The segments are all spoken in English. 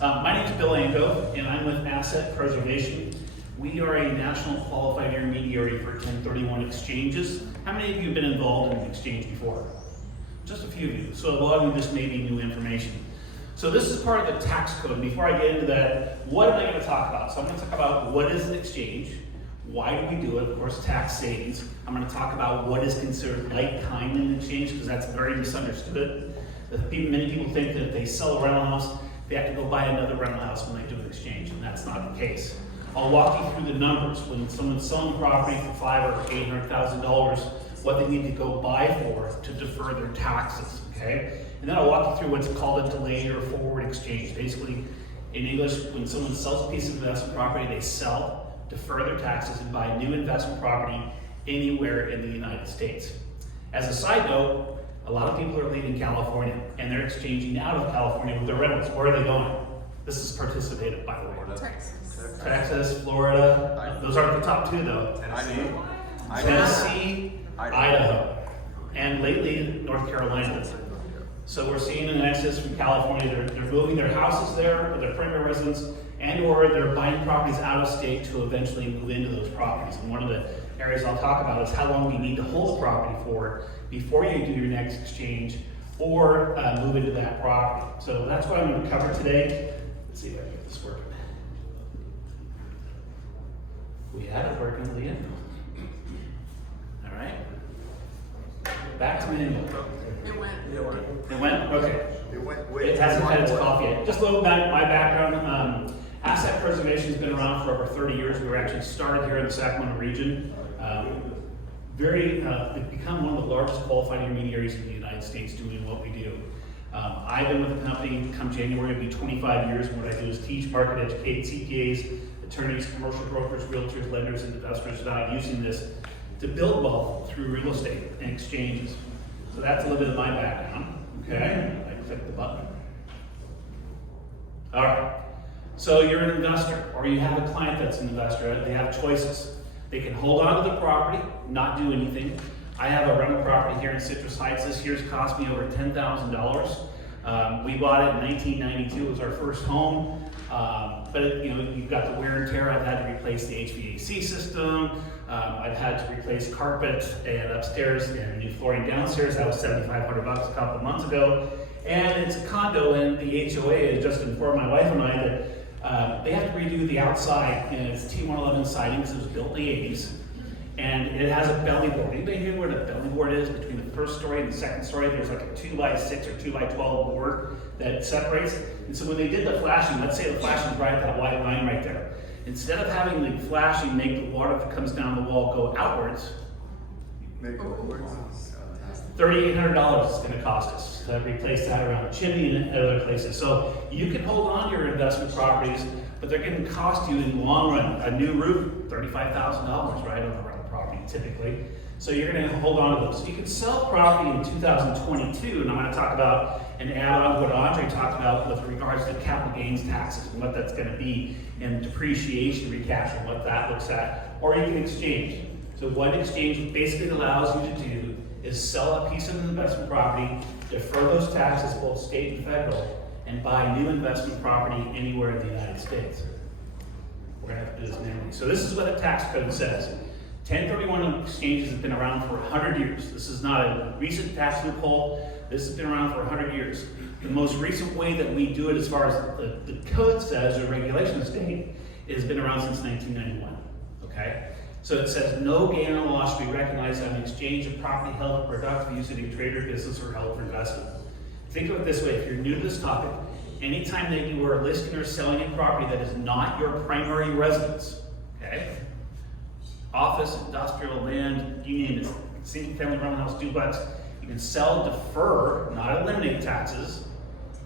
My name is Bill Angove, and I'm with Asset Preservation. We are a national qualified intermediary for 1031 exchanges. How many of you have been involved in an exchange before? Just a few of you. So a lot of you, this may be new information. So this is part of the tax code. Before I get into that, what am I going to talk about? So I'm going to talk about what is an exchange, why do we do it, of course, tax savings. I'm going to talk about what is considered like kind in an exchange, because that's very misunderstood. Many people think that if they sell a rental house, they have to go buy another rental house when they do an exchange, and that's not the case. I'll walk you through the numbers. When someone's selling property for $500,000 or $800,000, what they need to go buy for to defer their taxes, okay? And then I'll walk you through what's called a delayed or forward exchange. Basically, in English, when someone sells a piece of investment property, they sell, defer their taxes, and buy new investment property anywhere in the United States. As a side note, a lot of people are leaving California, and they're exchanging out of California with their rentals. Where are they going? This is participated, by the way. Texas, Florida. Those aren't the top two, though. Tennessee, Idaho, and lately North Carolina. So we're seeing an exodus from California. They're moving their houses there, or their primary residence, and or they're buying properties out of state to eventually move into those properties. And one of the areas I'll talk about is how long you need to hold a property for before you do your next exchange or move into that property. So that's what I'm going to cover today. Let's see if I can get this working. We had it working at the end. All right. Back to manual. It went. It went? Okay. It hasn't had its coffee yet. Just a little bit my background. Asset preservation has been around for over 30 years. We were actually started here in the Sacramento region. We've become one of the largest qualified intermediaries in the United States doing what we do. I've been with the company, come January, it'll be 25 years, and what I do is teach, market, educate CPAs, attorneys, commercial brokers, realtors, lenders, and investors about using this to build wealth through real estate and exchanges. So that's a little bit of my background, okay? I click the button. All right, so you're an investor, or you have a client that's an investor. They have choices. They can hold on to the property, not do anything. I have a rental property here in Citrus Heights. This year's cost me over $10,000. We bought it in 1992. It was our first home. But you've got the wear and tear. I've had to replace the HVAC system. I've had to replace carpet and upstairs and new flooring downstairs. That was $7,500 a couple of months ago. And it's a condo, and the HOA has just informed my wife and I that they have to redo the outside, and it's T111 siding because it was built in the 80s. And it has a belly board. Anybody hear where the belly board is? Between the first story and the second story, there's like a 2x6 or 2x12 board that separates. And so when they did the flashing, let's say the flashing is right at that white line right there. Instead of having the flashing make the water that comes down the wall go outwards, $3,800 is going to cost us to replace that around the chimney and other places. So you can hold on to your investment properties, but they're going to cost you in the long run. A new roof, $35,000, right, on a rental property typically. So you're going to hold on to those. So you can sell property in 2022, and I'm going to talk about and add on to what Andre talked about with regards to capital gains taxes and what that's going to be, and depreciation recapture, what that looks at, or you can exchange. So what exchange basically allows you to do is sell a piece of investment property, defer those taxes, both state and federal, and buy new investment property anywhere in the United States. We're going to have to do this manually. So this is what the tax code says. 1031 exchanges have been around for 100 years. This is not a recent tax loophole. This has been around for 100 years. The most recent way that we do it, as far as the code says, or regulations state, it has been around since 1991, okay? So it says no gain or loss should be recognized on the exchange of property held for productive use in a trade or business or held for investment. Think of it this way: if you're new to this topic, anytime that you are listing or selling a property that is not your primary residence, okay? Office, industrial, land, you name it, single family rental house, duplex, you can sell, defer, not eliminate taxes.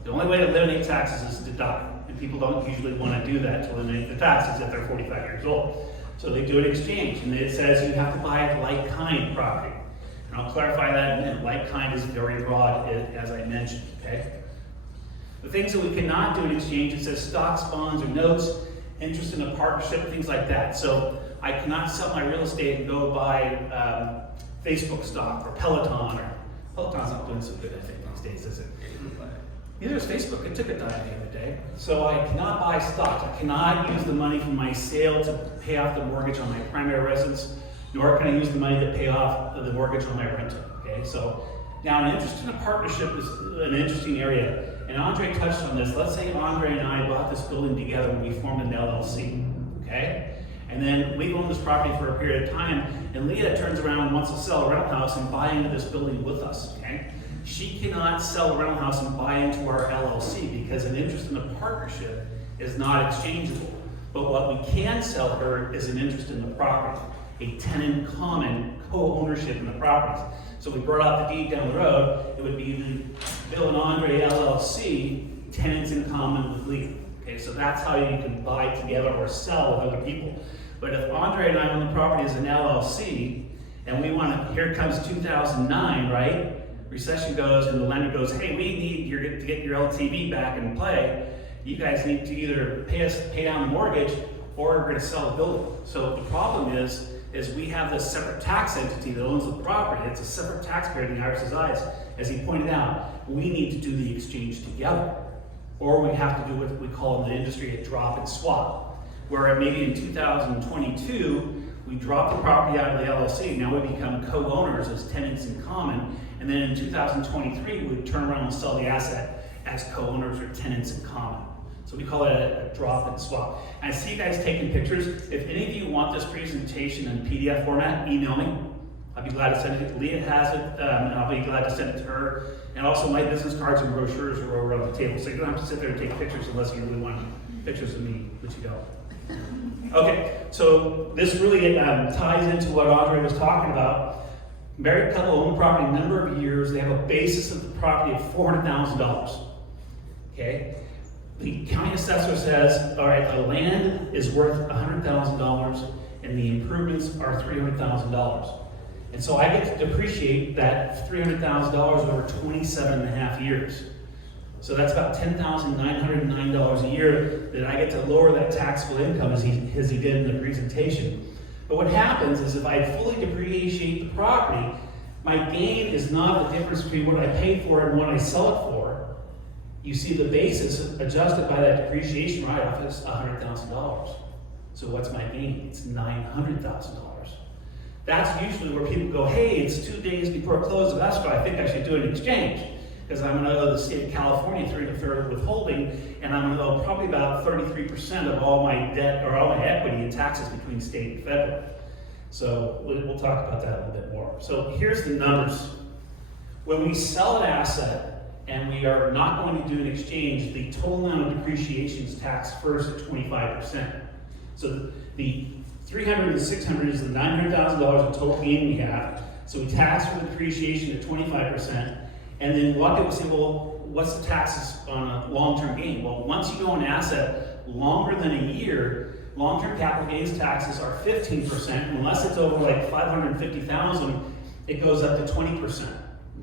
The only way to eliminate taxes is to deduct, and people don't usually want to do that to eliminate the taxes if they're 45 years old. So they do an exchange, and it says you have to buy like-kind property. And I'll clarify that in a minute. Like-kind is very broad, as I mentioned, okay? The things that we cannot do in exchange, it says stocks, bonds, or notes, interest in a partnership, things like that. So I cannot sell my real estate and go buy Facebook stock or Peloton. Peloton's not doing so good, I think, these days, is it? Neither is Facebook. It took a dive the other day. So I cannot buy stocks. I cannot use the money from my sale to pay off the mortgage on my primary residence, nor can I use the money to pay off the mortgage on my rental. Okay, so now an interest in a partnership is an interesting area. And Andre touched on this. Let's say Andre and I bought this building together when we formed an LLC. Okay? And then we've owned this property for a period of time, and Leah turns around and wants to sell a rental house and buy into this building with us. Okay? She cannot sell a rental house and buy into our LLC because an interest in a partnership is not exchangeable. But what we can sell her is an interest in the property, a tenant common co-ownership in the properties. So we brought out the deed down the road, it would be the Bill and Andre LLC, tenants in common with Leah. Okay, so that's how you can buy together or sell with other people. But if Andre and I own the property as an LLC, and we want to, here comes 2009, right? Recession goes and the lender goes, hey, we need to get your LTV back in play. You guys need to either pay down the mortgage or we're going to sell the building. So the problem is we have this separate tax entity that owns the property. It's a separate taxpayer in the IRS's eyes. As he pointed out, we need to do the exchange together. Or we have to do what we call in the industry a drop and swap, where maybe in 2022, we drop the property out of the LLC. Now we become co-owners as tenants in common. And then in 2023, we would turn around and sell the asset as co-owners or tenants in common. So we call it a drop and swap. And I see you guys taking pictures. If any of you want this presentation in PDF format, email me. I'll be glad to send it. Leah has it, and I'll be glad to send it to her. And also my business cards and brochures are over on the table. So you don't have to sit there and take pictures unless you really want pictures of me, which you don't. Okay, so this really ties into what Andre was talking about. Married couple own the property a number of years. They have a basis of the property of $400,000. Okay? The county assessor says, all right, the land is worth $100,000 and the improvements are $300,000. And so I get to depreciate that $300,000 over 27 and a half years. So that's about $10,909 a year that I get to lower that taxable income as he did in the presentation. But what happens is if I fully depreciate the property, my gain is not the difference between what I paid for it and what I sell it for. You see the basis adjusted by that depreciation write-off is $100,000. So what's my gain? It's $900,000. That's usually where people go, hey, it's 2 days before close of escrow, I think I should do an exchange. Because I'm going to owe the state of California through deferred withholding, and I'm going to owe probably about 33% of all my debt or all my equity in taxes between state and federal. So we'll talk about that a little bit more. So here's the numbers. When we sell an asset and we are not going to do an exchange, the total amount of depreciation is taxed first at 25%. So the 300 and 600 is the $900,000 of total gain we have. So we tax for the depreciation at 25%. And then what do we say, well, what's the taxes on a long-term gain? Well, once you own an asset longer than a year, long-term capital gains taxes are 15%. Unless it's over like $550,000, it goes up to 20%,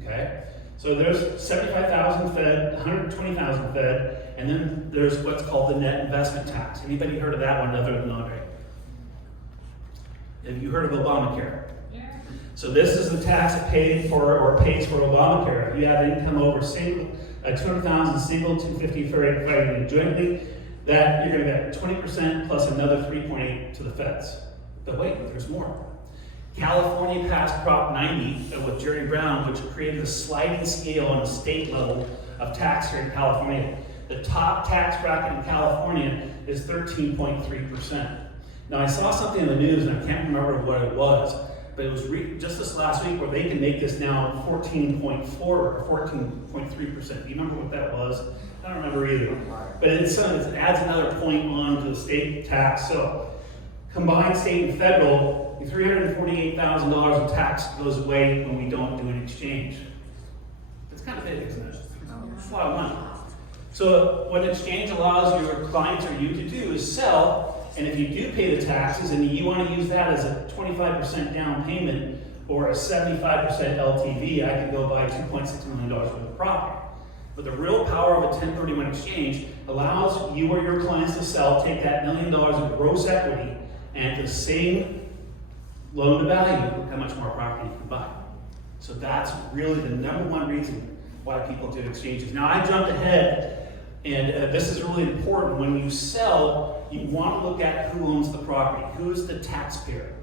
okay? So there's 75,000 fed, 120,000 fed, and then there's what's called the net investment tax. Anybody heard of that one other than Andre? Have you heard of Obamacare? So this is the tax that paid for or pays for Obamacare. If you have income over 200,000 single, 250 for jointly, that you're going to get 20% plus another 3.8 to the feds. But wait, there's more. California passed Prop 90 with Jerry Brown, which created a sliding scale on a state level of tax here in California. The top tax bracket in California is 13.3%. Now I saw something in the news and I can't remember what it was. But it was just this last week where they can make this now 14.4 or 14.3%. Do you remember what that was? I don't remember either. But it adds another point on to the state tax. So combined state and federal, the $348,000 of tax goes away when we don't do an exchange. It's kind of big, isn't it? It's a lot of money. So what an exchange allows your clients or you to do is sell. And if you do pay the taxes and you want to use that as a 25% down payment or a 75% LTV, I can go buy $2.6 million worth of property. But the real power of a 1031 exchange allows you or your clients to sell, take that $1 million of gross equity, and at the same loan to value, look how much more property you can buy. So that's really the number one reason why people do exchanges. Now I jumped ahead, and this is really important. When you sell, you want to look at who owns the property, who is the taxpayer.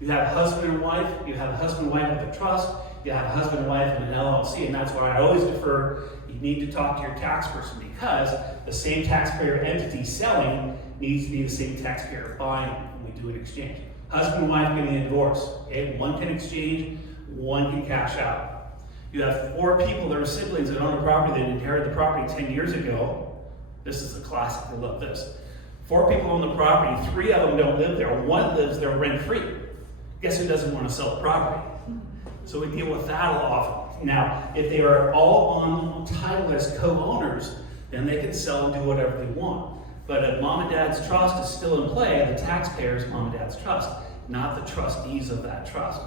You have a husband and wife, you have a husband and wife with a trust, you have a husband and wife in an LLC, and that's why I always defer, you need to talk to your tax person, because the same taxpayer entity selling needs to be the same taxpayer buying when we do an exchange. Husband and wife getting a divorce, okay? One can exchange, one can cash out. You have 4 people that are siblings that own a property that inherited the property 10 years ago. This is a classic, I love this. 4 people own the property, 3 of them don't live there, 1 lives there rent-free. Guess who doesn't want to sell the property? So we deal with that often. Now, if they are all on title as co-owners, then they can sell and do whatever they want. But if mom and dad's trust is still in play, the taxpayer is mom and dad's trust, not the trustees of that trust.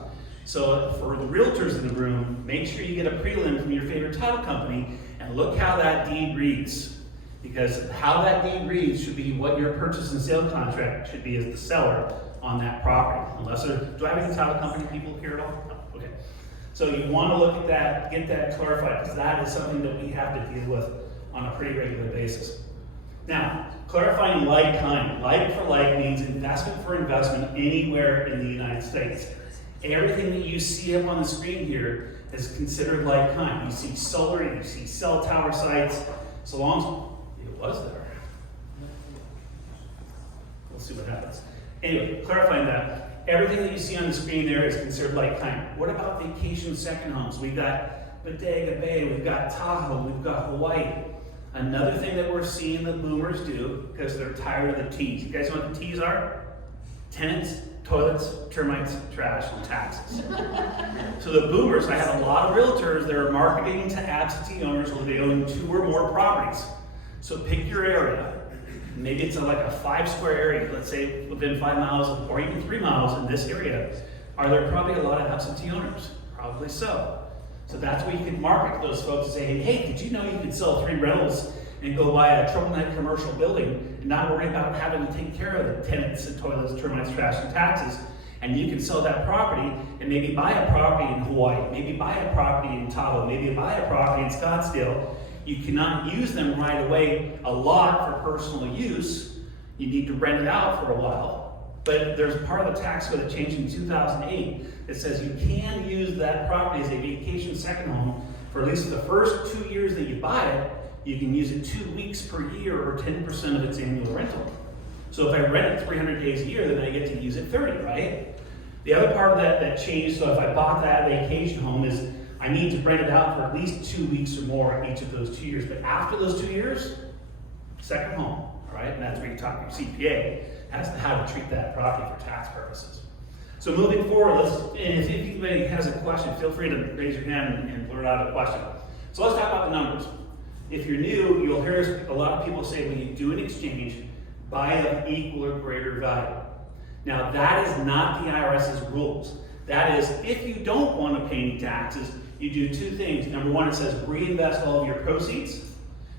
So for the realtors in the room, make sure you get a prelim from your favorite title company and look how that deed reads. Because how that deed reads should be what your purchase and sale contract should be as the seller on that property. Unless they're driving the title company people here at all? No. Okay. So you want to look at that, get that clarified, because that is something that we have to deal with on a pretty regular basis. Now, clarifying like kind. Like for like means investment for investment anywhere in the United States. Everything that you see up on the screen here is considered like kind. You see solar, you see cell tower sites, so long as it was there. We'll see what happens. Anyway, clarifying that, everything that you see on the screen there is considered like kind. What about vacation second homes? We've got Bodega Bay, we've got Tahoe, we've got Hawaii. Another thing that we're seeing that boomers do, because they're tired of the T's. You guys know what the T's are? Tenants, toilets, termites, trash, and taxes. So the boomers, I have a lot of realtors that are marketing to absentee owners where they own 2 or more properties. So pick your area. Maybe it's like a 5 square area, let's say within 5 miles or even 3 miles in this area. Are there probably a lot of absentee owners? Probably so. So that's where you can market to those folks and say, hey, did you know you could sell 3 rentals and go buy a triple net commercial building and not worry about having to take care of the tenants and toilets, termites, trash, and taxes? And you can sell that property and maybe buy a property in Hawaii, maybe buy a property in Tahoe, maybe buy a property in Scottsdale. You cannot use them right away a lot for personal use. You need to rent it out for a while. But there's part of the tax code that changed in 2008 that says you can use that property as a vacation second home for at least the first 2 years that you buy it. You can use it 2 weeks per year or 10% of its annual rental. So if I rent it 300 days a year, then I get to use it 30, right? The other part of that changed, so if I bought that vacation home, is I need to rent it out for at least 2 weeks or more each of those 2 years. But after those 2 years, second home, all right? And that's where you talk to your CPA as to how to treat that property for tax purposes. So moving forward, and if anybody has a question, feel free to raise your hand and blurt out a question. So let's talk about the numbers. If you're new, you'll hear a lot of people say when you do an exchange, buy of equal or greater value. Now that is not the IRS's rules. That is, if you don't want to pay any taxes, you do 2 things. Number 1, it says reinvest all of your proceeds.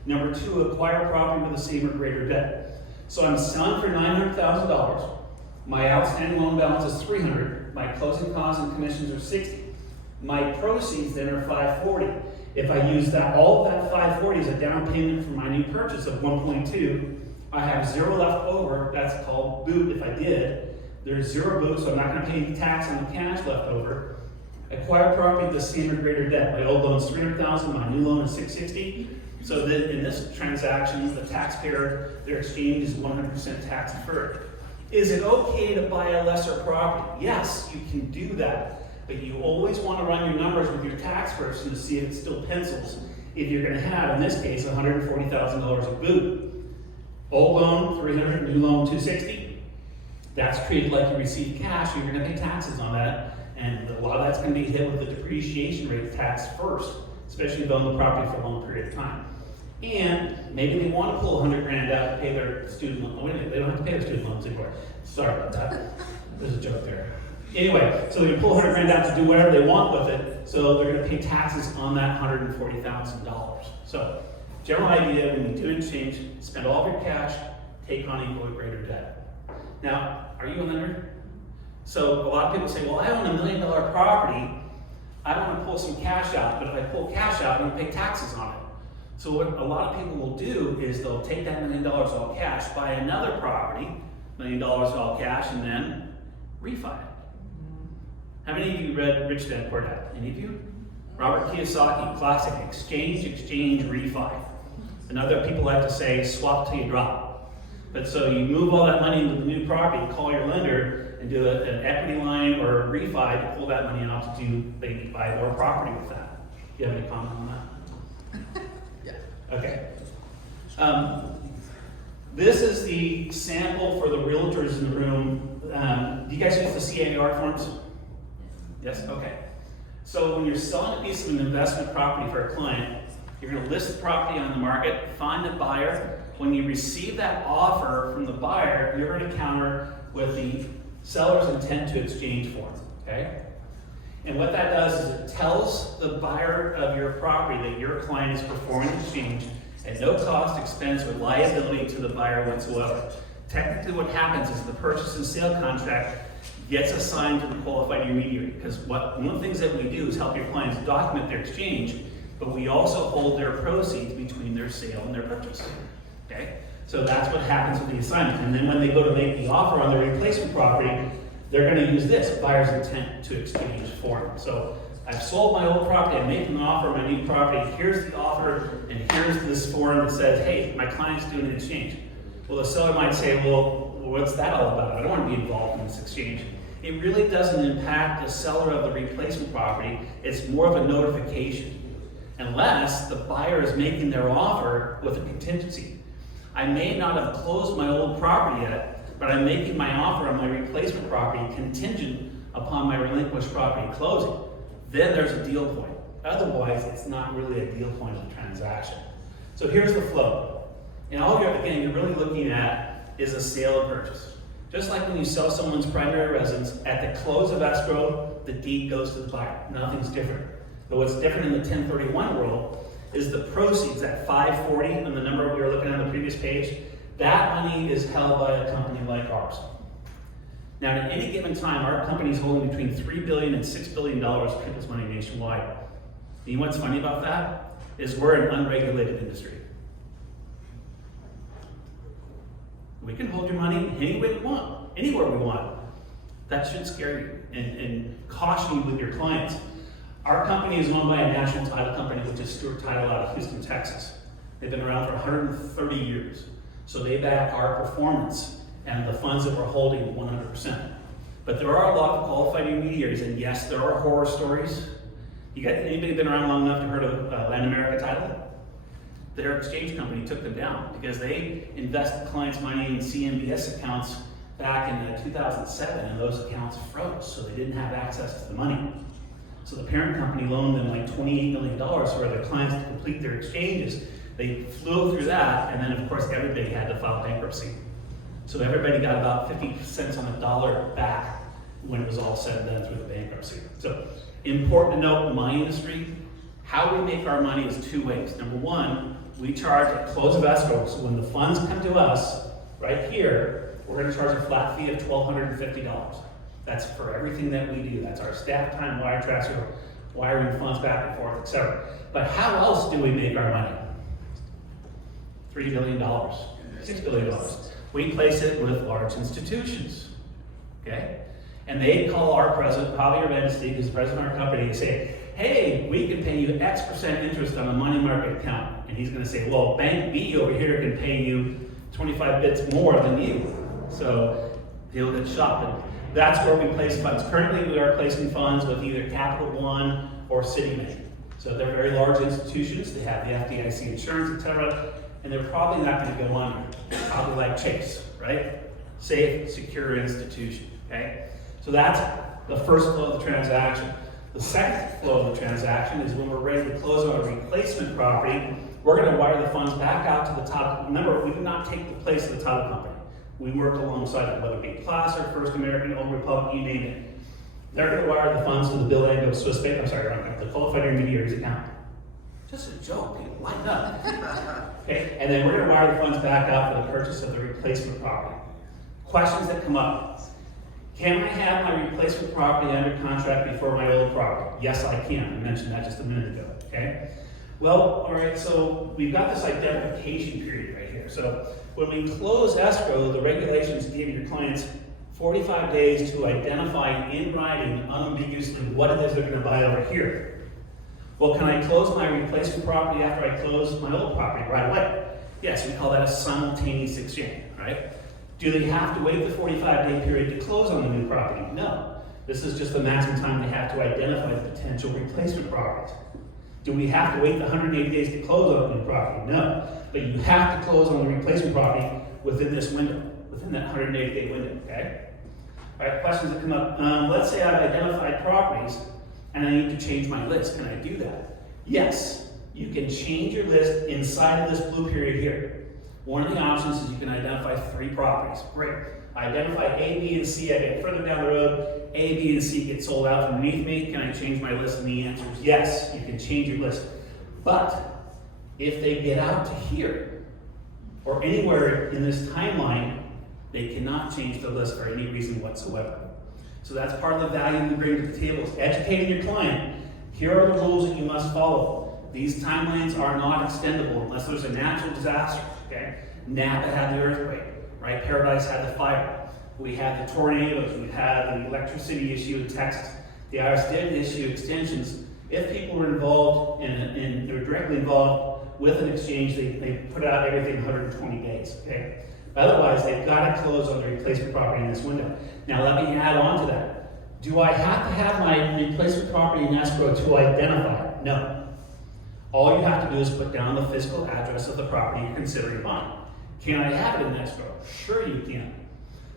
Number 2, acquire property with the same or greater debt. So I'm selling for $900,000. My outstanding loan balance is $300,000. My closing costs and commissions are $60,000. My proceeds then are $540,000. If I use that, all of that $540,000 as a down payment for my new purchase of $1.2, I have 0 left over. That's called boot if I did. There's 0 boot, so I'm not going to pay any tax on the cash left over. Acquire property with the same or greater debt. My old loan is $300,000. My new loan is $660,000. So that in this transaction, the taxpayer, their exchange is 100% tax deferred. Is it okay to buy a lesser property? Yes, you can do that. But you always want to run your numbers with your tax person to see if it still pencils. If you're going to have, in this case, $140,000 of boot. Old loan, $300,000, new loan, $260,000. That's treated like you received cash. You're going to pay taxes on that. And a lot of that's going to be hit with the depreciation rate tax first, especially if you own the property for a long period of time. And maybe they want to pull $100,000 out to pay their student loan. Oh, wait a minute, they don't have to pay their student loans anymore. Sorry about that. There's a joke there. Anyway, so they pull $100,000 out to do whatever they want with it, so they're going to pay taxes on that $140,000. So, general idea, when you do an exchange, spend all of your cash, take on equal or greater debt. Now, are you a lender? So a lot of people say, well, I own $1 million property, I want to pull some cash out, but if I pull cash out, I'm going to pay taxes on it. So what a lot of people will do is they'll take that $1 million all cash, buy another property, $1 million all cash, and then refi it. How many of you read Rich Dad Poor Dad? Any of you? Robert Kiyosaki, classic, exchange, refi. And other people like to say, swap till you drop. But so you move all that money into the new property, call your lender, and do an equity line or a refi to pull that money out to do, maybe buy more property with that. Do you have any comment on that? Yeah. Okay. This is the sample for the realtors in the room. Do you guys use the CAR forms? Yes? Okay. So when you're selling a piece of an investment property for a client, you're going to list the property on the market, find a buyer. When you receive that offer from the buyer, you're going to counter with the seller's intent to exchange form. Okay? And what that does is it tells the buyer of your property that your client is performing the exchange at no cost, expense, or liability to the buyer whatsoever. Technically what happens is the purchase and sale contract gets assigned to the qualified intermediary, because one of the things that we do is help your clients document their exchange, but we also hold their proceeds between their sale and their purchase. Okay? So that's what happens with the assignment. And then when they go to make the offer on their replacement property, they're going to use this, buyer's intent to exchange form. So I've sold my old property, I'm making an offer on my new property, here's the offer, and here's this form that says, hey, my client's doing an exchange. Well, the seller might say, well, what's that all about? I don't want to be involved in this exchange. It really doesn't impact the seller of the replacement property. It's more of a notification, unless the buyer is making their offer with a contingency. I may not have closed my old property yet, but I'm making my offer on my replacement property contingent upon my relinquished property closing. Then there's a deal point. Otherwise, it's not really a deal point of the transaction. So here's the flow. And all you're really looking at is a sale and purchase. Just like when you sell someone's primary residence, at the close of escrow, the deed goes to the buyer. Nothing's different. But what's different in the 1031 world is the proceeds, that 540 and the number we were looking at on the previous page, that money is held by a company like ours. Now, at any given time, our company is holding between $3 billion and $6 billion of people's money nationwide. And you know what's funny about that? Is we're an unregulated industry. We can hold your money any way we want, anywhere we want. That should scare you and caution you with your clients. Our company is owned by a national title company, which is Stewart Title out of Houston, Texas. They've been around for 130 years. So they back our performance and the funds that we're holding 100%. But there are a lot of qualified intermediaries, and yes, there are horror stories. Anybody been around long enough to heard of Latin America Title? Their exchange company took them down because they invested clients' money in CMBS accounts back in 2007, and those accounts froze, so they didn't have access to the money. So the parent company loaned them like $28 million for their clients to complete their exchanges. They flew through that, and then of course everybody had to file bankruptcy. So everybody got about 50 cents on the dollar back when it was all said and done through the bankruptcy. So important to note in my industry, how we make our money is two ways. Number one, we charge at close of escrow. So when the funds come to us, right here, we're going to charge a flat fee of $1,250. That's for everything that we do. That's our staff time, wire transfer, wiring funds back and forth, etc. But how else do we make our money? $3 billion, $6 billion. We place it with large institutions, okay? And they call our president, Javier Benstein, who's the president of our company, and say, hey, we can pay you X% interest on a money market account. And he's gonna say, well, Bank B over here can pay you 25 bits more than you. So he'll get shopped. And that's where we place funds. Currently, we are placing funds with either Capital One or Citibank. So they're very large institutions. They have the FDIC insurance, etc. And they're probably not gonna go under. Probably like Chase, right? Safe, secure institution, okay? So that's the first flow of the transaction. The second flow of the transaction is when we're ready to close on a replacement property, we're going to wire the funds back out to the top. Remember, we do not take the place of the title company. We work alongside it, whether it be Placer, First American, Old Republic, you name it. They're going to wire the funds to the Bill Angove Swiss Bank, the qualified intermediary's account. Just a joke, people, lighten up. Okay, and then we're going to wire the funds back out for the purchase of the replacement property. Questions that come up. Can I have my replacement property under contract before my old property? Yes, I can. I mentioned that just a minute ago, okay? Well, all right, so we've got this identification period right here. So when we close escrow, the regulations give your clients 45 days to identify in writing unambiguously what it is they're going to buy over here. Well, can I close my replacement property after I close my old property right away? Yes, we call that a simultaneous exchange, right? Do they have to wait the 45-day period to close on the new property? No. This is just the maximum time they have to identify the potential replacement properties. Do we have to wait the 180 days to close on the new property? No. But you have to close on the replacement property within this window, within that 180-day window, okay? All right, questions that come up. Let's say I've identified properties and I need to change my list. Can I do that? Yes, you can change your list inside of this blue period here. One of the options is you can identify 3 properties. Great. I identify A, B, and C. I get further down the road. A, B, and C get sold out underneath me. Can I change my list? And the answer is yes, you can change your list. But if they get out to here or anywhere in this timeline, they cannot change the list for any reason whatsoever. So that's part of the value we bring to the table, is educating your client. Here are the rules that you must follow. These timelines are not extendable unless there's a natural disaster, okay? Napa had the earthquake, right? Paradise had the fire. We had the tornadoes, we had the electricity issue in Texas. The IRS did issue extensions. If people were involved in they're directly involved with an exchange, they put out everything 120 days, okay? Otherwise, they've got to close on the replacement property in this window. Now, let me add on to that. Do I have to have my replacement property in escrow to identify it? No. All you have to do is put down the physical address of the property you're considering buying. Can I have it in escrow? Sure you can.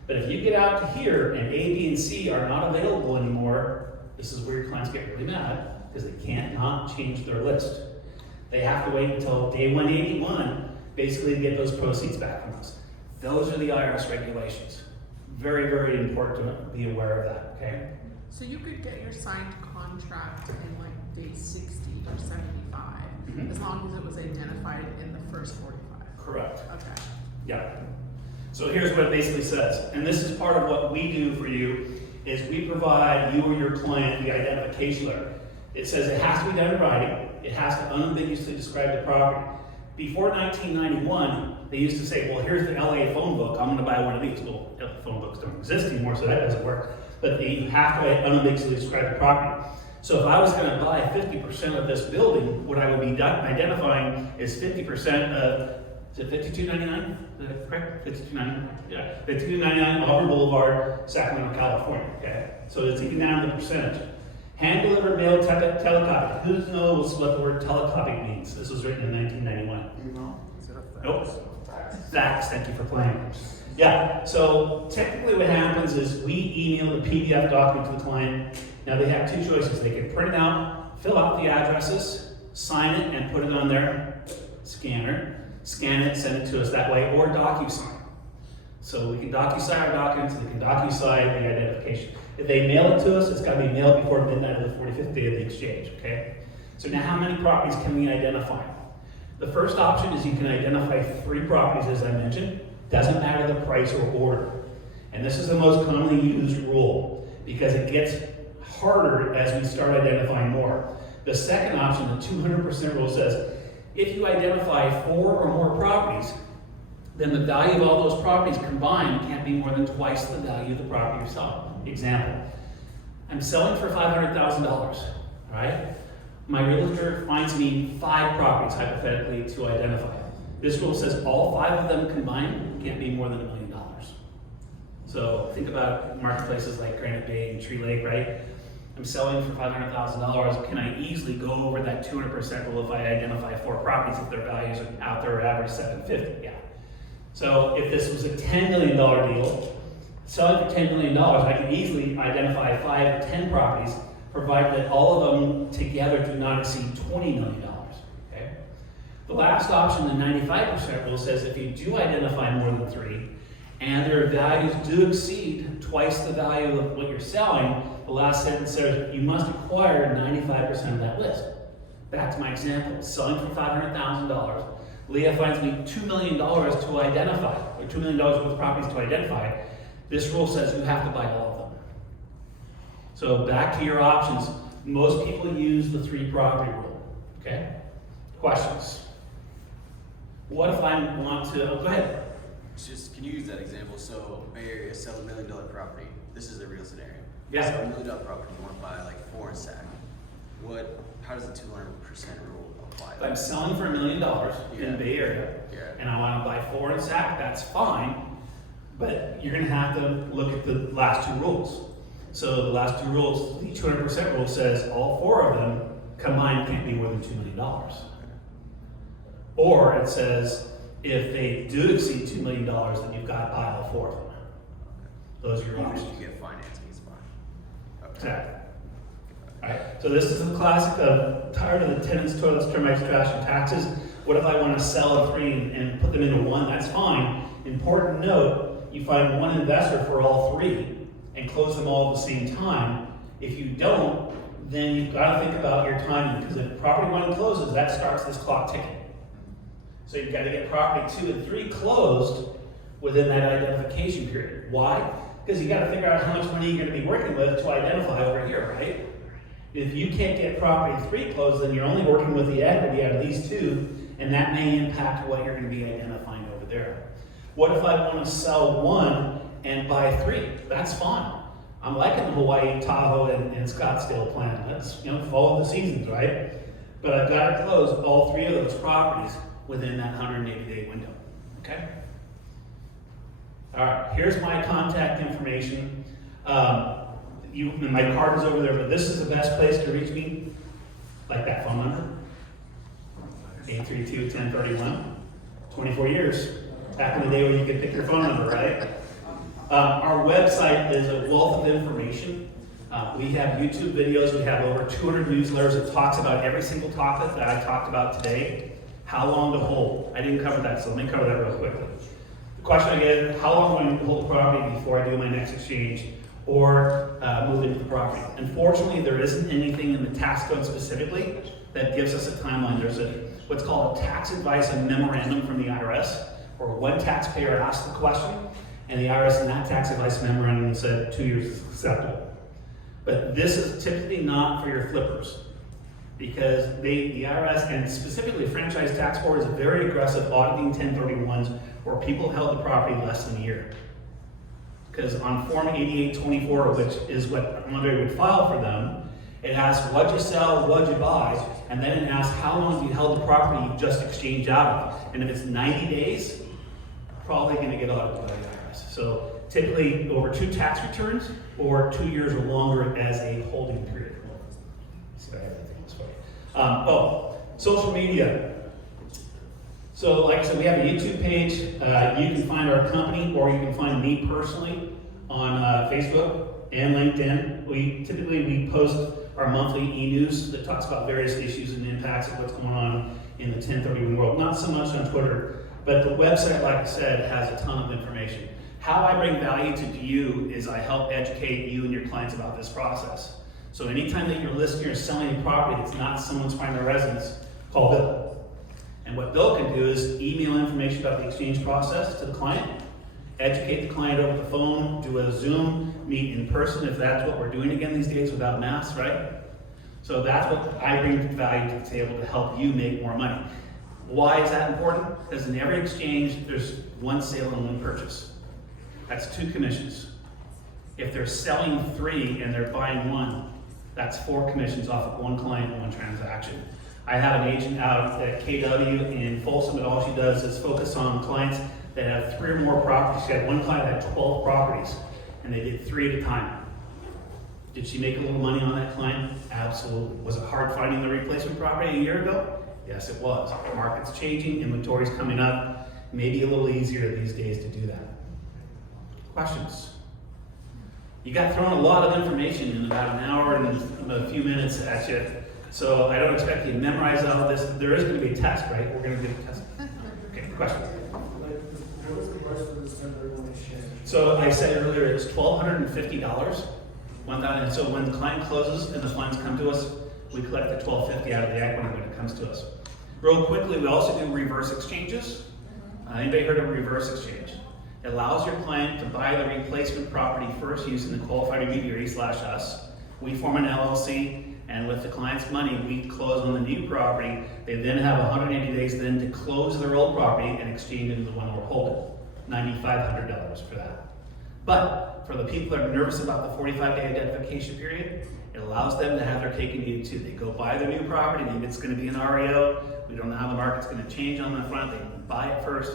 But if you get out to here and A, B, and C are not available anymore, this is where your clients get really mad because they can't not change their list. They have to wait until day 181 basically to get those proceeds back from us. Those are the IRS regulations. Very, very important to be aware of that, okay? So you could get your signed contract in like day 60 or 75, as long as it was identified in the first 45. Correct. Okay. Yeah. So here's what it basically says, and this is part of what we do for you, is we provide you or your client the identification letter. It says it has to be done in writing. It has to unambiguously describe the property. Before 1991, they used to say, well, here's the LA phone book. I'm going to buy one of these. Well, phone books don't exist anymore, so that doesn't work. But you have to unambiguously describe the property. So if I was going to buy 50% of this building, what I would be identifying is 50% of, is it 5299? Is that correct? 5299? Yeah. 5299 Auburn Boulevard, Sacramento, California. Okay. So it's even down the percentage. Hand-delivered mail telecopy. Who knows what the word telecopy means? This was written in 1991. You know? Nope. Fax, thank you for playing. Yeah, so technically what happens is we email the PDF document to the client. Now they have 2 choices. They can print it out, fill out the addresses, sign it, and put it on their scanner, scan it, send it to us that way, or DocuSign. So we can DocuSign our documents, they can DocuSign the identification. If they mail it to us, it's got to be mailed before midnight of the 45th day of the exchange, okay? So now how many properties can we identify? The first option is you can identify 3 properties, as I mentioned. Doesn't matter the price or order. And this is the most commonly used rule because it gets harder as we start identifying more. The second option, the 200% rule, says if you identify 4 or more properties, then the value of all those properties combined can't be more than twice the value of the property you're selling. Example, I'm selling for $500,000, all right? My realtor finds me 5 properties, hypothetically, to identify. This rule says all 5 of them combined can't be more than $1 million. So think about marketplaces like Granite Bay and Tree Lake, right? I'm selling for $500,000. Can I easily go over that 200% rule if I identify 4 properties if their values are out there average $750? Yeah. So if this was a $10 million deal, selling for $10 million, I can easily identify 5 or 10 properties, provided that all of them together do not exceed $20 million. Okay? The last option, the 95% rule, says if you do identify more than 3 and their values do exceed twice the value of what you're selling, the last sentence says you must acquire 95% of that list. Back to my example, selling for $500,000. Leah finds me $2 million to identify, or $2 million worth of properties to identify. This rule says you have to buy all of them. So back to your options. Most people use the 3 property rule, okay? Questions? What if I want to, go ahead. Just, can you use that example? So, Bay Area, sell $1 million property. This is a real scenario. Yeah. Sell $1 million property, you want to buy like 4 in SAC. How does the 200% rule apply? If I'm selling for $1 million in the Bay Area, and I want to buy 4 in SAC, that's fine, but you're gonna have to look at the last 2 rules. So the last 2 rules, the 200% rule says all 4 of them combined can't be more than $2 million. Or it says, if they do exceed $2 million, then you've got to buy all 4 of them. Those are your options. You get financing, it's fine. Okay. Exactly. Alright, so this is a classic of tired of the tenants, toilets, termites, trash, and taxes. What if I want to sell 3 and put them into 1? That's fine. Important note, you find 1 investor for all 3 and close them all at the same time. If you don't, then you've got to think about your timing, because if property 1 closes, that starts this clock ticking. So you've got to get property 2 and 3 closed within that identification period. Why? Because you got to figure out how much money you're going to be working with to identify over here, right? If you can't get property 3 closed, then you're only working with the equity out of these 2, and that may impact what you're going to be identifying over there. What if I want to sell 1 and buy 3? That's fine. I'm liking the Hawaii, Tahoe, and Scottsdale plan. Let's follow the seasons, right? But I've got to close all 3 of those properties within that 180-day window. Okay. All right. Here's my contact information. My card is over there, but this is the best place to reach me. Like that phone number. 832-1031. 24 years. Back in the day when you could pick your phone number, right? Our website is a wealth of information. We have YouTube videos. We have over 200 newsletters that talks about every single topic that I talked about today. How long to hold? I didn't cover that, so let me cover that real quickly. The question I get, how long do I hold the property before I do my next exchange or move into the property? Unfortunately, there isn't anything in the tax code specifically that gives us a timeline. There's what's called a tax advice and memorandum from the IRS, where one taxpayer asked the question, and the IRS in that tax advice memorandum said 2 years is acceptable. But this is typically not for your flippers, because the IRS, and specifically the Franchise Tax Board, is very aggressive auditing 1031s where people held the property less than a year. Because on Form 8824, which is what Andre would file for them, it asks what'd you sell, what'd you buy, and then it asks how long have you held the property you just exchanged out of. And if it's 90 days, probably going to get audited by the IRS. So typically over 2 tax returns or 2 years or longer as a holding period. So social media. So like I said, we have a YouTube page. You can find our company, or you can find me personally on Facebook and LinkedIn. We typically post our monthly e-news that talks about various issues and impacts of what's going on in the 1031 world. Not so much on Twitter, but the website, like I said, has a ton of information. How I bring value to you is I help educate you and your clients about this process. So anytime that you're listing or selling a property that's not someone's primary residence, call Bill. And what Bill can do is email information about the exchange process to the client, educate the client over the phone, do a Zoom, meet in person if that's what we're doing again these days without masks, right? So that's what I bring value to the table to help you make more money. Why is that important? Because in every exchange, there's 1 sale and 1 purchase. That's 2 commissions. If they're selling 3 and they're buying 1, that's 4 commissions off of 1 client, 1 transaction. I have an agent out at KW in Folsom, and all she does is focus on clients that have 3 or more properties. She had 1 client that had 12 properties, and they did 3 at a time. Did she make a little money on that client? Absolutely. Was it hard finding the replacement property a year ago? Yes, it was. The market's changing, inventory's coming up. Maybe a little easier these days to do that. Questions? You got thrown a lot of information in about an hour and a few minutes at you. So I don't expect you to memorize all of this. There is going to be a test, right? We're going to do a test. Okay, question? What was the price for this 1031 exchange? So I said earlier it's $1,250. And so when the client closes and the funds come to us, we collect the $1,250 out of the equity when it comes to us. Real quickly, we also do reverse exchanges. Anybody heard of a reverse exchange? It allows your client to buy the replacement property first using the qualified intermediary / us. We form an LLC, and with the client's money, we close on the new property. They then have 180 days then to close their old property and exchange into the one we're holding. $9,500 for that. But for the people that are nervous about the 45-day identification period, it allows them to have their cake and eat it too. They go buy their new property, maybe it's gonna be an REO. We don't know how the market's gonna change on the front. They can buy it first,